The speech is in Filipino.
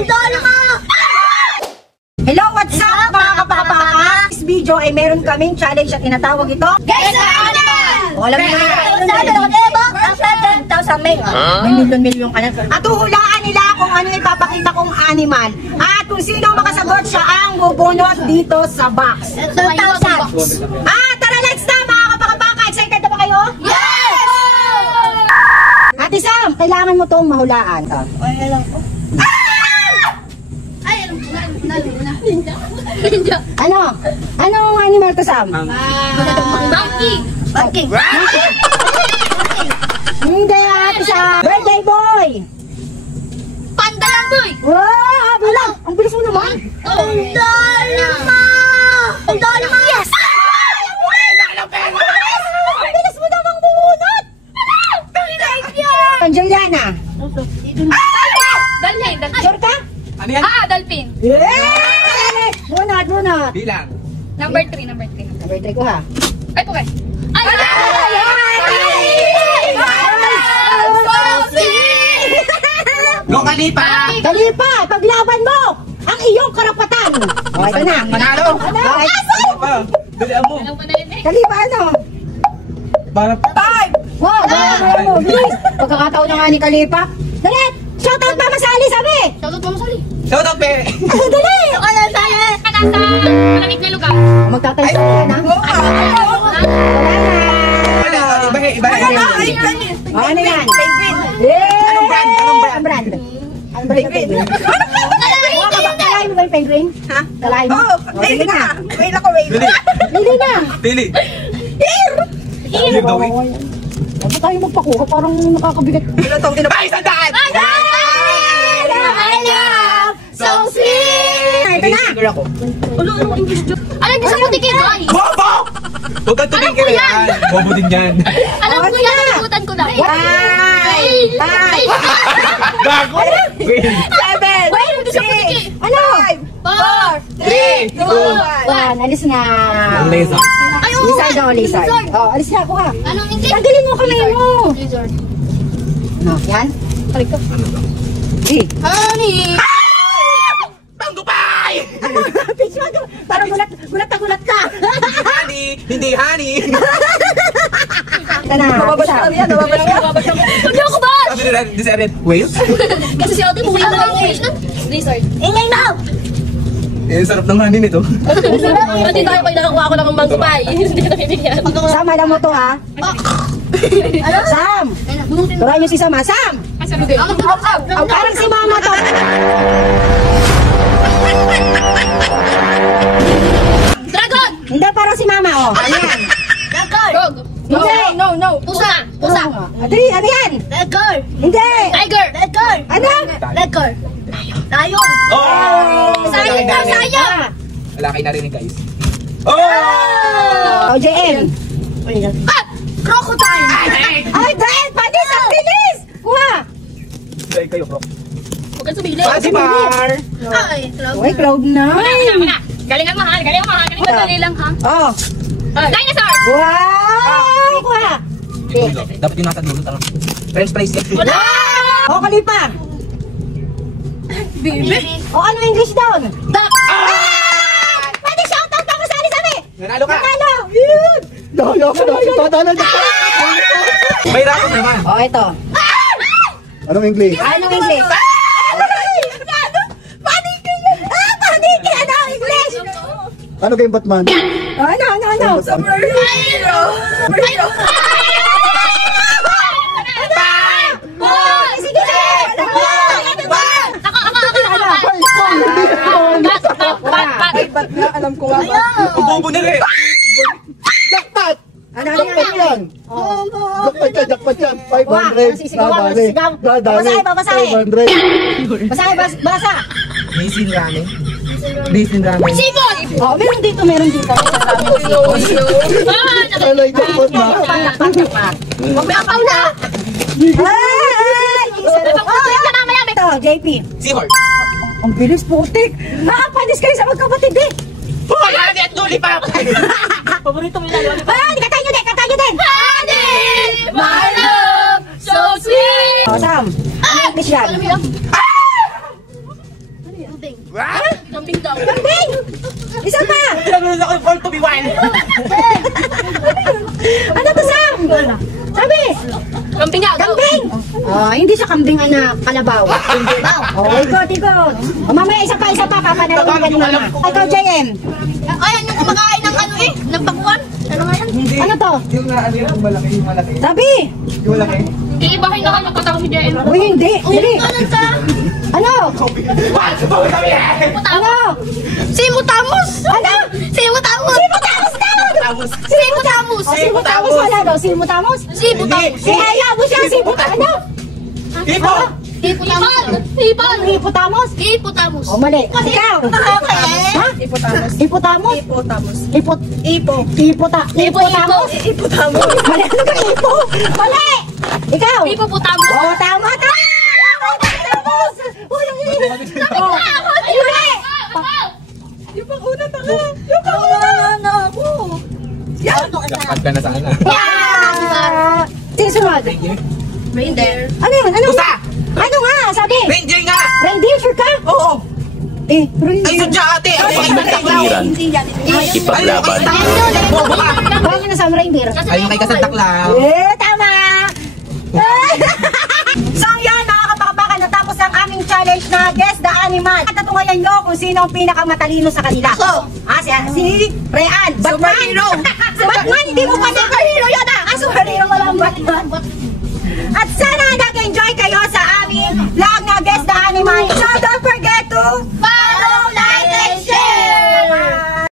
Ang dali mo! Hello, what's up mga kapapaka? This video ay meron kaming challenge at tinatawag ito Guess the Animal! O, alam mo na may milyon-milyon ka na. At uhulaan nila kung ano ipapakita kong animal. At kung sino makasagot siya ang bubunot dito sa box. 2,000. Tara, let's na mga kapakapaka. Excited na ba kayo? Yes! Ate Sam, kailangan mo itong mahulaan. Ay, alam ko. Ay, alam ko na. Ninja. Ano? Anong animal to, Sam? Monkey. Monkey. Hindi, Ate Sam. Birthday boy. Panda lang, boy. Wow, bilang. Ang bilis mo naman. Ang dali mo. Ang dali mo. Yes. Ang bilis mo naman bumunot. Juliana. Dalhin. Sure ka? Ano yan? Dalpin. Yeah! Bunot. Bilang. Number 3. Number 3 ko ha. Ay, po kayo. Ay! Go Kalipa! Kalipa, paglaban mo ang iyong karapatan. O, ito na. Manalo! Dali mo! Kalipa, ano? Para Wow, bilis. Pagkakataon na nga ni Kalipa. Dali, shoutout Mama Sally, sabi. Shoutout mo, Sally. shout out pe! Dali. Nasa malamig na lugar. Magtatayo ka na. Iba. Ano yan? Anong brand? Ang brand ng penguin. Kalahin mo ba yung penguin? Ha? Kalahin mo? Sige na. Dali! Dili na. Dili! Here daw eh! Ba't tayo magpakuha? Parang nakakabigat. Ay! Sandaan! So sweet! Ito na. Siguro ako. Anong English joke? Alam niyo sa putikin, ay! Bobo! Huwag kang tumingin yan! Bobo din yan! Alam ko yan, nalimutan ko na. Five. Gago! Wait! 7. Wait, hindi sa putikin. Ano? 3, 2, 1. Alis na. Lisa. Ay, oo. Lizard o lizard. Oh, alis na ako ha. Anong English? Tanggalin mo kamay mo. Lizard. No, yan. Tarik ko. Eh. Honey! Tanggupay! Parang gulat ka. Hindi honey! Ito na. Nababas ka. Hindi ako ba? Sabi nila, this is red whale? Kasi si Ate, buhay na English na. Lizard. Ingay na! Eh, sarap ng honey nito. Pati tayo pag nakakuha ko lang ng mangkupay. Hindi ko nabibigyan. Sam, alam mo to ha? Sam! Turuan niyo si Sam ha? Sam! Parang si Mama to. Dragon! Hindi, parang si Mama oh. Ayan. Dragon! Dog! No. Pusa! Ano yan? Legar! Hindi! Tiger! Legar! Ano? Legar! Lion! Oh! Sayang daw, sayang! Wala kayo narinig guys. Oh! OJM. Crocodile! Ay, dahil! Panis! Ang bilis! Kuha! Dahil kayo bro. Huwag kang sumili. Pasimar! Ay, Uy, Cloud9. Galingan mo ha, galingan mo ha. Madali lang ha. Oh. Dinosaur! Wow! Kuha! Dapat yung nasa dulo talaga. French fries yan. Wala! O, Kalipa! Baby! O, ano English down? Duck! Pwede shoutout ako sa sali! Nanalo ka! Nanalo! Yun! May rason naman. O, ito. Anong English? Anong English? Paniki! Ano ang English? Ano kayong Batman? Ano? Superhero! Superhero! Alam ko nga. Bobo na rin. Jackpot! Ano Jackpot yan! Jackpot yan! 500! Dadali! Basahin. 500! Basahin, basa. Amazing ramen. Amazing ramen. Sipon! Oh, meron dito. Alay, jackpot na! Magpapaw na! Ay! Ito, JP. Seahorse. Ang bilis, putik. Nakapanis kayo sa magkapatid eh. Hoy! Honey at lollipop! Paborito mo yung lollipop. Ay, katayo din. Honey! My love! So sweet! O, Sam. Ano English yan? Alam mo yan? Kambing. Ha? Kambing daw. Kambing! Isa pa! Nagulala ko yung Born to be Wild. Ano to, Sam? Sabi! Kambing nga daw. Kambing! Hindi siya kambing, anak. Kalabaw. Ikot. Mamaya, isa pa. Papanalawin ka ni mama. Ikaw, JM. Ayan yung kumakain ng ano eh. Ng bakuan. Ano nga yan? Ano to? Yung ano yung malaki. Sabi! Yung malaki. Iibahin na kayo pagkatapos si JM. Uy, hindi. Dali. Ano? Ano? Simutamos! Ano? Simutamos! Simutamos! Simutamos wala daw. Simutamos? Simutamos! Ayaw mo siya. Ano? Ipo! Hipon! Hipon! Hipotamos? Hipotamos! Mali. Ikaw? Ha? Hipotamos. Hipotamos? Hipotamos? Mali. Ano ka ipo? Mali. Ikaw? Hipopotamos! Oo, tama. Hipotamos! Mali. Yung pang-una taka. Yung pang-una ako. Yan. Lakad ka na sana. Yeah! Sino sunod? Reindeer! Ano yun? Ano? Pusa! Ano nga? Sabi? Ranger nga! Reindeer, sure ka? Oo! Reindeer. Ay, yun siya ate! Ay, Pagtangkiran, ipaglaban. bobo ka! Bakit na sa reindeer? Ayun kay kasantak lang. Tama! So yan, mga kapakbakan, natapos ang aming challenge na Guess the Animal. At natungayan nyo kung sino ang pinakamatalino sa kanila. Si Rean. Superhero! Batman, hindi mo pa superhero yan ah! Superhero wala ang Batman. At sana